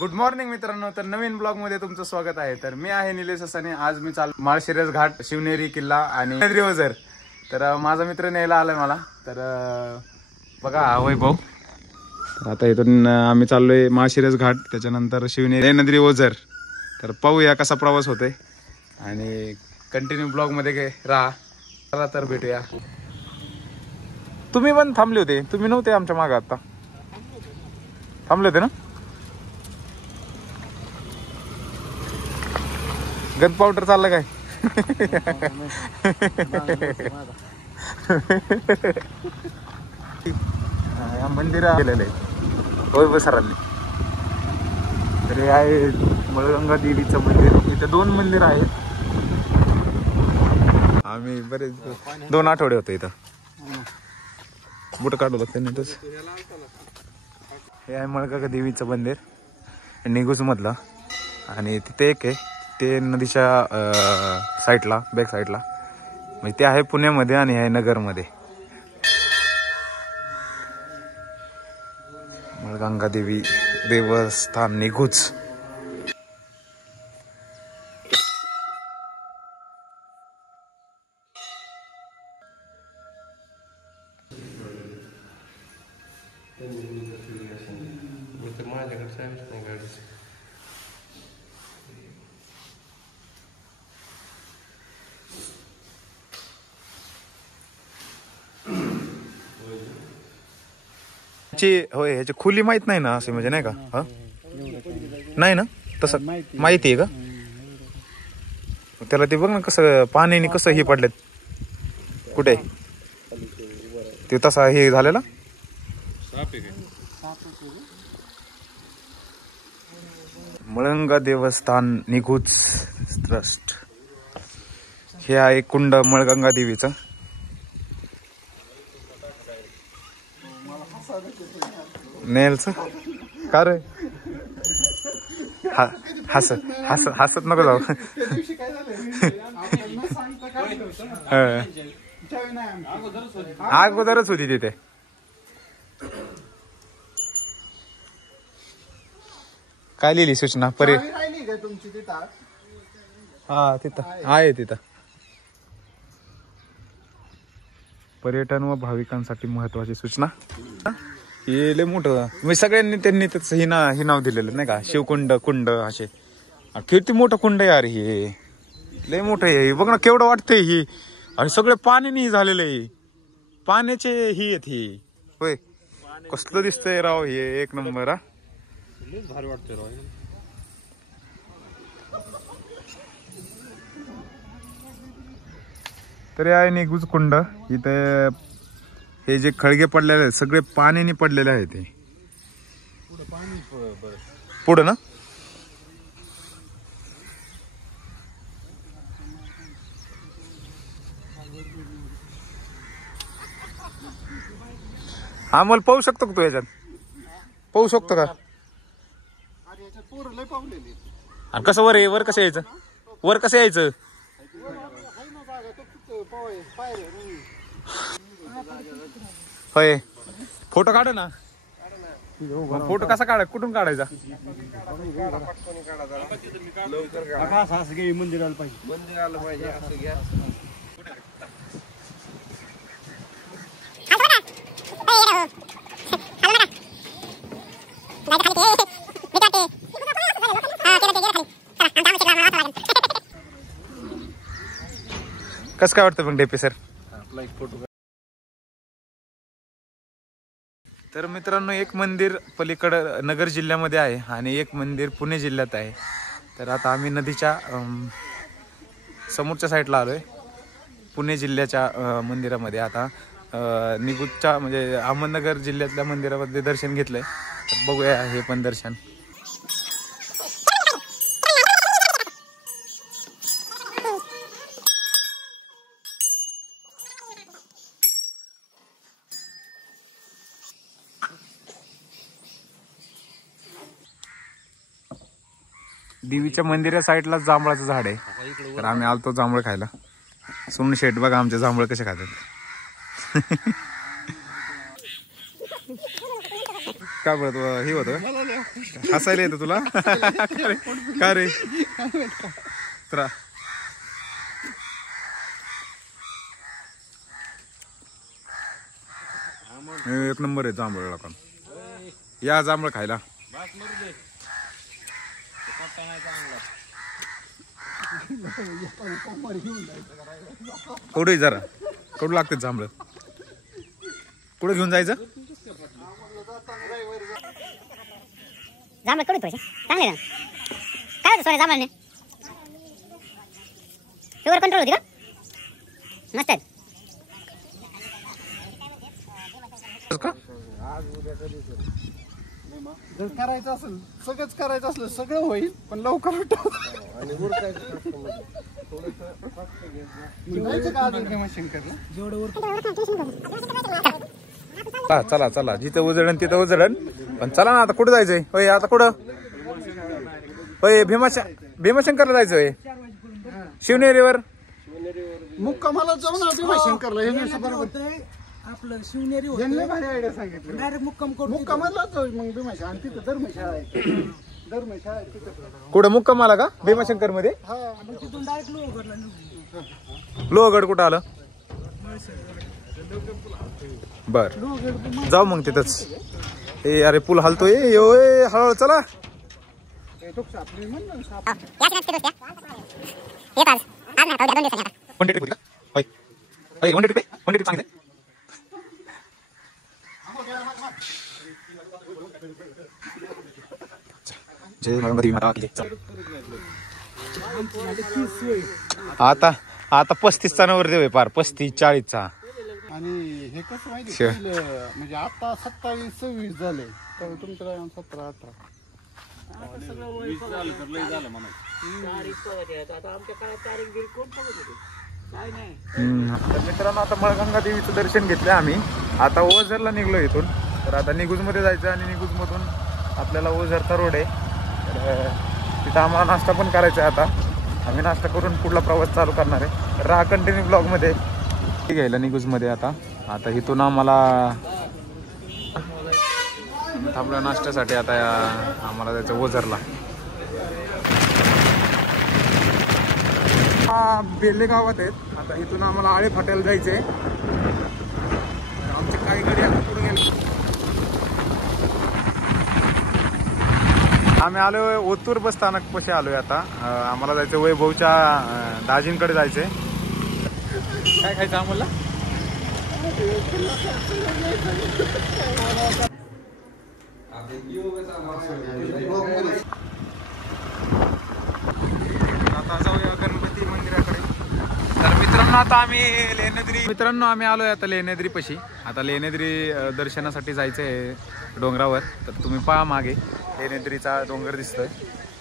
Good morning मित्रांनो, तर नवीन blog मध्ये तुमचं स्वागत आहे। तर मी आहे निलेश असाने। आज मी चाल माळशिरस घाट, शिवनेरी किल्ला आणि नदी ओझर। तर माझा मित्र न्यायला आलाय मला। तर बघा हा वैभव। तर आता इथून आम्ही चाललोय माळशिरस घाट, त्याच्यानंतर शिवनेरी नदी ओझर। तर पाहूया कसा प्रवास होतोय आणि कंटिन्यू ब्लॉग मध्ये राहा। चला तर भेटूया। तुम्ही पण थांबले होते, तुम्ही नव्हते आमच्या मागे, आता थांबले होते ना। गन पावडर चाललं काय? मंदिर गेलेले होय बसरांनी। तर हे आहे मळगंगा देवीचं मंदिर। इथे 2 मंदिर आहेत। आम्ही बरेच 2 आठवडे होते इथं। बुट काढू लागते नीटच। हे आहे मळगंगा देवीचं मंदिर निघूच मधलं, आणि तिथे एक आहे ते नदीच्या साईडला, बॅक साईडला, म्हणजे ते आहे पुण्यामध्ये आणि आहे नगरमध्ये। मळगंगा देवी देवस्थान निघूच। होय, ह्याची खुली माहित नाही ना, असे म्हणजे नाही का? हा नाही ना, तसं माहिती आहे का? त्याला ते बघ ना कसं पाण्याने कसं हे पडलेत, कुठे ते तसा हे झालेला। मळगंगा देवस्थान निघूच ट्रस्ट हे आहे कुंड मळगंगा देवीचं। नेल्स का रे? हसत नको जाऊ। अगोदरच होती तिथे। काय लिहिली सूचना? हा तिथं आहे, तिथं पर्यटन व भाविकांसाठी महत्वाची सूचना। हे लय मोठं म्हणजे सगळ्यांनी त्यांनी त्याच हे नाव दिलेलं नाही का, शिवकुंड कुंड असे। किती मोठं कुंड आहे यार, हे लय मोठं आहे। बघ ना केवढं वाटतंय हे, आणि सगळे पाण्याने झालेलं आहे, पाण्याचे ही आहेत हे। होय, कसलं दिसतंय राव हे, एक नंबर। हा भारी वाटतंय राव। तर आहे निघूच कुंड। इथे हे जे खळगे पडलेले आहेत सगळे पाण्याने पडलेले आहेत। ते पुढं ना, आम्हाला पाहू शकतो का तू? याच्यात पाहू शकतो का? आणि कसं वर आहे? वर कसं यायचं? वर कसं यायचं? होय, फोटो काढ ना। फोटो कसा काढाय, कुठून काढायचा? मंदिराला पाहिजे असं घ्या। कस काय वाटतं मग डेपे सर? तर मित्रांनो, एक मंदिर पलीकडं नगर जिल्ह्यामध्ये आहे आणि एक मंदिर पुणे जिल्ह्यात आहे। तर आता आम्ही नदीच्या समोरच्या साईडला आलोय, पुणे जिल्ह्याच्या मंदिरामध्ये। आता निघूच्या म्हणजे अहमदनगर जिल्ह्यातल्या मंदिरामध्ये दर्शन घेतलंय, तर बघूया हे पण दर्शन। देवीच्या मंदिरा साईडला जांभळाचं झाड आहे, तर आम्ही आलतो जांभळ खायला। सोनू शेठ बघा आमचे जांभळ कसे खातात। का बरं हे होतं हसायला येतं तुला का रे तर एक नंबर आहे जांभळा पण या जांभळ खायला कुठे जरा कडू लागते जांभळ कुठे घेऊन जायचं जांभळ कडू थोडेसे चांगले काय होतं सोन्या जांभळाने शुगर कंट्रोल होती का मस्त आहेत जर करायचं असेल सगळंच करायचं असलं सगळं होईल पण लवकर चला चला जिथं उजळण तिथं उजळण पण चला ना आता कुठं जायचंय होय आता कुठं होय भीमाशंकरला जायचंय शिवनेरीवर मुक्कामाला जाऊन भीमाशंकरला आपलं शिवनेरी आयडिया सांगितलं डायरेक्ट मुक्काम करू मुक्कामाला जाऊ मग भीमाशंकर आणि तिथं धर्मशाळा आहे धर्मशाळा आहे तिथं कुठं मुक्काम आला का भीमाशंकर मध्ये तिथून डायरेक्ट लोहगडला लोहगड कुठं आलं बर जाऊ मग तिथंच ए अरे पूल हलतोय यो हळूहळू चला आता आता 35चा नवरदेव आहे पार 35-40चा आणि हे कसं माहिती म्हणजे आता 27-26 झाले तर तुमचं 17-18 मित्रांनो आता मळगंगा देवीचं दर्शन घेतलं आम्ही आता ओझरला निघलो इथून तर आता निगुज मध्ये जायचं आणि निगुज मधून आपल्याला ओझरचा रोड आहे तर तिथं आम्हाला नाश्ता पण करायचा आहे आता आम्ही नाश्ता करून पुढला प्रवास चालू करणार आहे तर हा कंटिन्यू ब्लॉग मध्ये घ्यायला निगुज मध्ये आता इथून आम्हाला थांबलं नाश्त्यासाठी आता आम्हाला जायचं ओझरला बेल्ले गावात आहेत आता इथून आम्हाला आळे फाट्याला जायचंय आमची काही गाडी आता पुढे गेली आम्ही आलोय ओतूर बस स्थानक पाशी आलोय आता आम्हाला जायचं वैभवच्या दाजींकडे जायचंय काय खायचं आम्हाला आता जाऊया गणपती मंदिराकडे तर मित्रांनो आम्ही आलोय आता लेण्याद्री पाशी आता लेण्याद्री दर्शनासाठी जायचंय डोंगरावर तर तुम्ही पहा मागे लेण्याद्रीचा डोंगर दिसतोय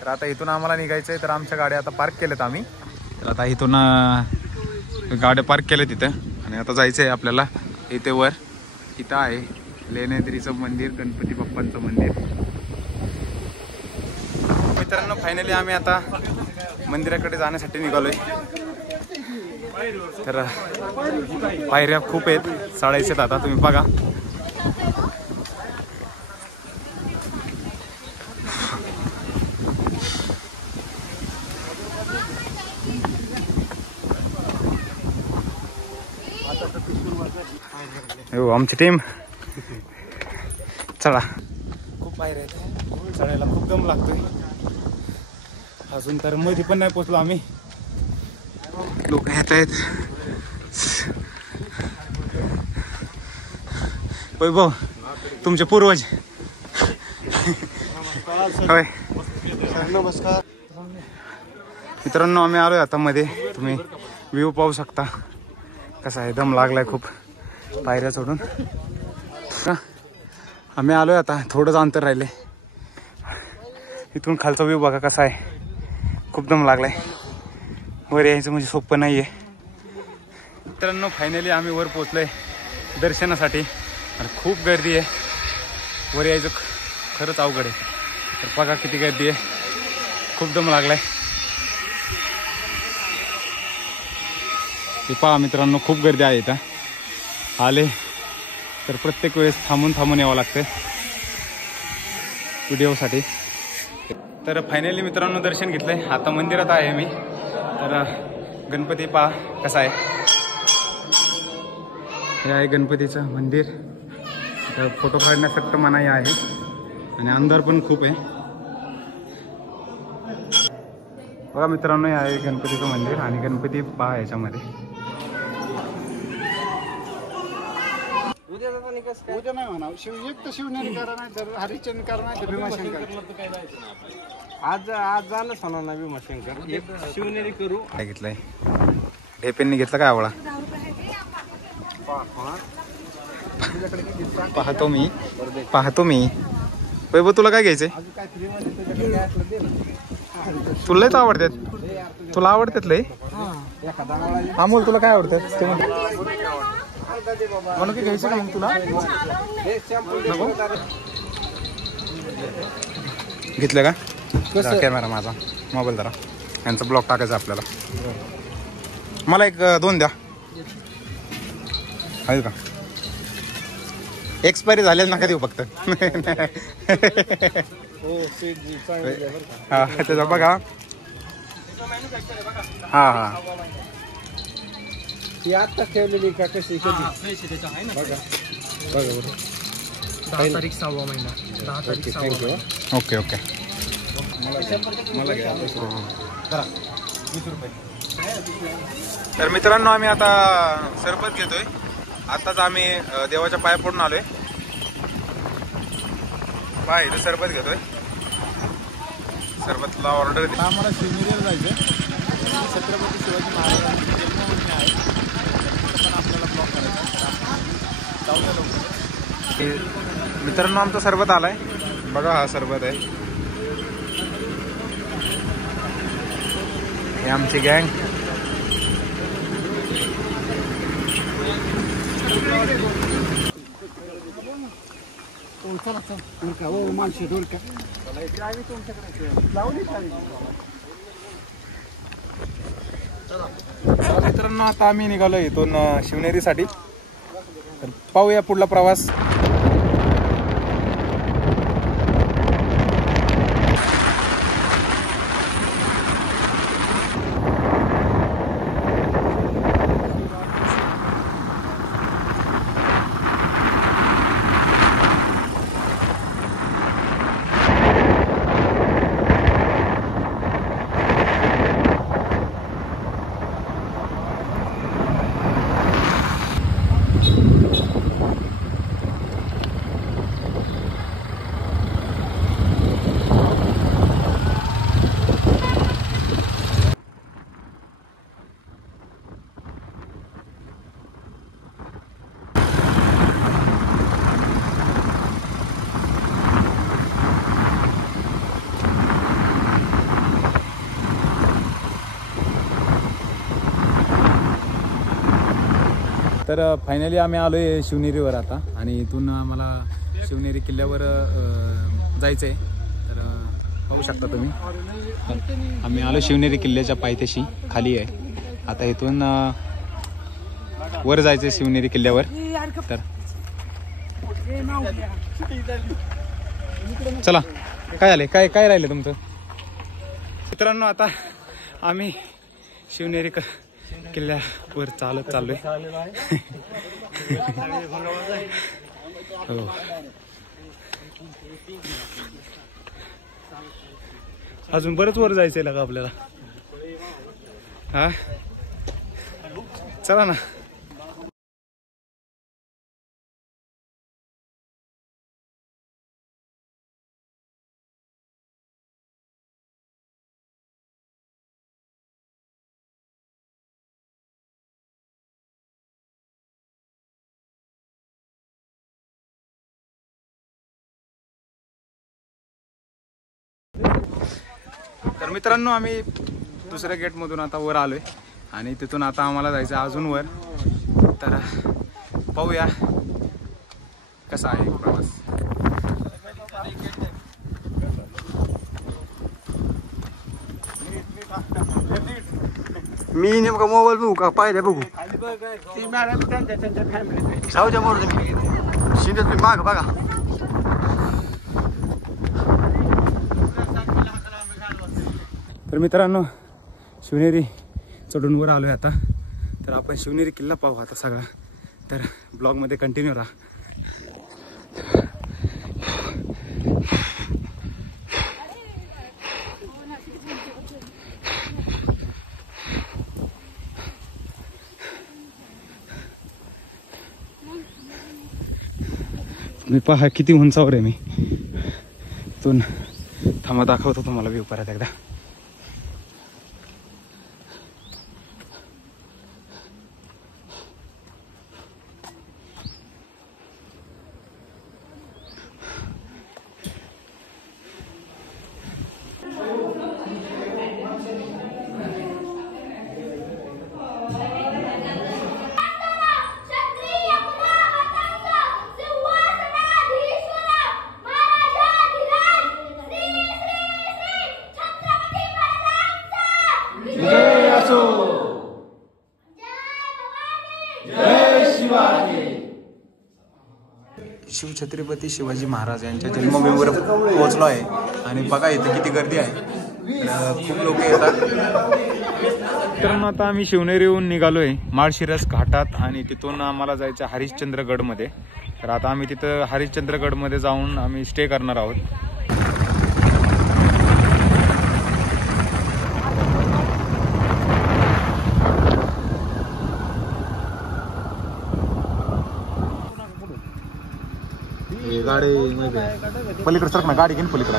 तर आता इथून आम्हाला निघायचंय तर आमच्या गाड्या आता पार्क केल्यात आम्ही तर आता इथून गाड्या पार्क केल्या तिथं आणि आता जायचंय आपल्याला इथे वर इथं आहे लेण्याद्रीचं मंदिर गणपती बाप्पांचं मंदिर मित्रांनो फायनली आम्ही आता मंदिराकडे जाण्यासाठी निघालोय तर पायऱ्या खूप आहेत चढायच्यात आता तुम्ही बघा हो आमची टीम चला खूप पायऱ्या आहेत चढायला खूप दम लागतोय अजून तर मध्ये पण नाही पोचलो आम्ही लोक येत आहेत वैभव तुमचे पूर्वज होय नमस्कार मित्रांनो आम्ही आलोय आता मध्ये तुम्ही व्ह्यू पाहू शकता कसा आहे दम लागलाय खूप पायऱ्या चढून आम्ही आलोय आता थोडंच अंतर राहिले इथून खालचा व्ह्यू बघा कसा आहे खूप दम लागलाय वर यायचं म्हणजे सोपं नाहीये मित्रांनो फायनली आम्ही वर पोहोचलोय दर्शनासाठी आणि खूप गर्दी आहे वर यायचं खरंच अवघड आहे तर बघा किती गर्दी आहे खूप दम लागलाय हे पहा मित्रांनो खूप गर्दी आहे इथं आले तर प्रत्येक वेळेस थांबून यावं लागतं व्हिडिओसाठी. तर फायनली मित्रांनो दर्शन घेतलंय. आता मंदिरात आहे मी. तर गणपती पहा कसा आहे. हे आहे गणपतीचं मंदिर. तर फोटो काढण्यासाठी मनाई आहे आणि अंधार पण खूप आहे. बघा मित्रांनो, हे आहे गणपतीचं मंदिर आणि गणपती पहा याच्यामध्ये. उद्या नाही म्हणा. एक तर शिवनेरी करा, नाही तर हरिचंद करा, नाही तर भीमाशंकर. आज झालंच होणार ना भीमाशंकर. एक शिवनेरी करू. काय घेतलंय? ढेपेंनी घेतलं काय आवळा? पाहतो मी. वैभव तुला काय घ्यायचंय? तुला तर आवडतात. तुला आवडतात लय. अमोल तुला काय आवडतात ते म्हणून की घ्यायचं का मग तुला? नको घेतलं का? कॅमेरा माझा मोबाईल जरा यांचा ब्लॉग टाकायचा आपल्याला. मला एक 2 द्या. आहे का? एक्सपायरी झालेलं नका देऊ फक्त. हा त्याचा बघा. हा हा ती आता ठेवलेली का कशी कधी? 10 तारीख 6वा महिना. 10 तारीख 6वा महिना. Okay okay. तर मित्रांनो, आम्ही आता सरबत घेतोय. आताच आम्ही देवाच्या पाया पडून आलोय. पाय इथं सरबत घेतोय. सरबतला ऑर्डर दिली. आम्हाला शिवनेरीला जायचं. छत्रपती शिवाजी महाराजांची जन्मभूमी आहे. पण आपल्याला ब्लॉक करायचा. मित्रांनो, आमचा सरबत आलाय. बघा हा सरबत आहे. हे आमची गँग. मित्रांनो, आता आम्ही निघालो इथून शिवनेरीसाठी. तर पाहूया पुढला प्रवास. तर फायनली आम्ही आलो आहे शिवनेरीवर आता. आणि इथून आम्हाला शिवनेरी किल्ल्यावर जायचं आहे. तर बघू शकता तुम्ही, आम्ही आलो शिवनेरी किल्ल्याच्या पायथ्याशी. खाली आहे. आता इथून वर जायचं आहे शिवनेरी किल्ल्यावर. तर चला. काय आले? काय काय राहिलं तुमचं? मित्रांनो, आता आम्ही शिवनेरी किल्ल्यावर चालत चाललोय. हो, अजून बरंच वर जायचंय का आपल्याला? हा चला ना. तर मित्रांनो, आम्ही दुसऱ्या गेटमधून आता वर आलोय आणि तिथून आता आम्हाला जायचं अजून वर. तर पाहूया कसा आहे प्रवास. मी नेमका मोबाईल बघू का पाहिजे बघू. सावच्या मोर शिंदे तुम्ही माग बघा. तर मित्रांनो शिवनेरी चढून वर आलो आहे आता. तर आपण शिवनेरी किल्ला पाहू आता सगळा. तर ब्लॉगमध्ये कंटिन्यू राहा. मी पहा किती उंचावर आहे मी. इथून थांबा दाखवतो तुम्हाला व्ह्यू परत एकदा. शिवछत्रपती शिवाजी महाराज यांच्या जन्मभूमीवर पोहोचलो आहे आणि बघा इथे किती गर्दी आहे. खूप लोक येतात. तर आता आम्ही शिवनेरीहून निघालोय माळशिरस घाटात आणि तिथून आम्हाला जायचं हरिश्चंद्रगडमध्ये. तर आता आम्ही तिथं हरिश्चंद्रगडमध्ये जाऊन आम्ही स्टे करणार आहोत. गाडी पलीकडे सरक ना, गाडी घेऊन पलीकडे.